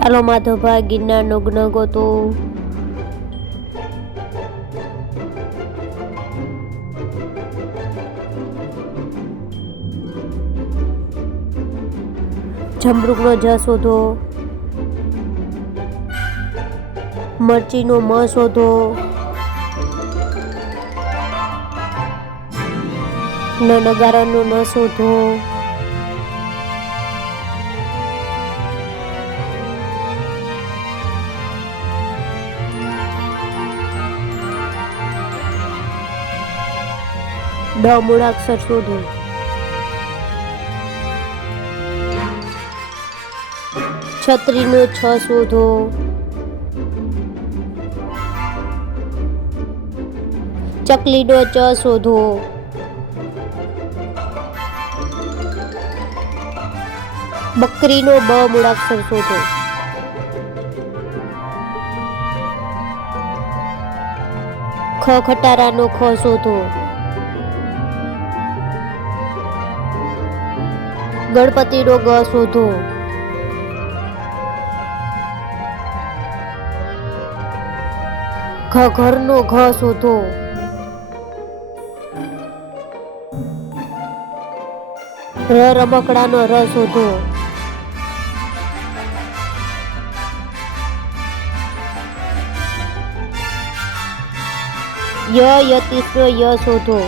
ચાલો માધવભાઈ ગિરનારનો જ્ઞ ગોતો. જમરૂકનો જ શોધો. મરચીનો મ શોધો. નગારાનો ન શોધો. ડ મૂળાક્ષર શોધો. છત્રીનો છ શોધો. ચકલીનો ચ શોધો. બકરીનો બ મૂળાક્ષર શોધો. ખ ખટારાનો ખ શોધો. ગણપતિનો ગ શોધો. ઘરનો ઘ શોધો. રમકડાનો ર શોધો. યતીશનો ય શોધો.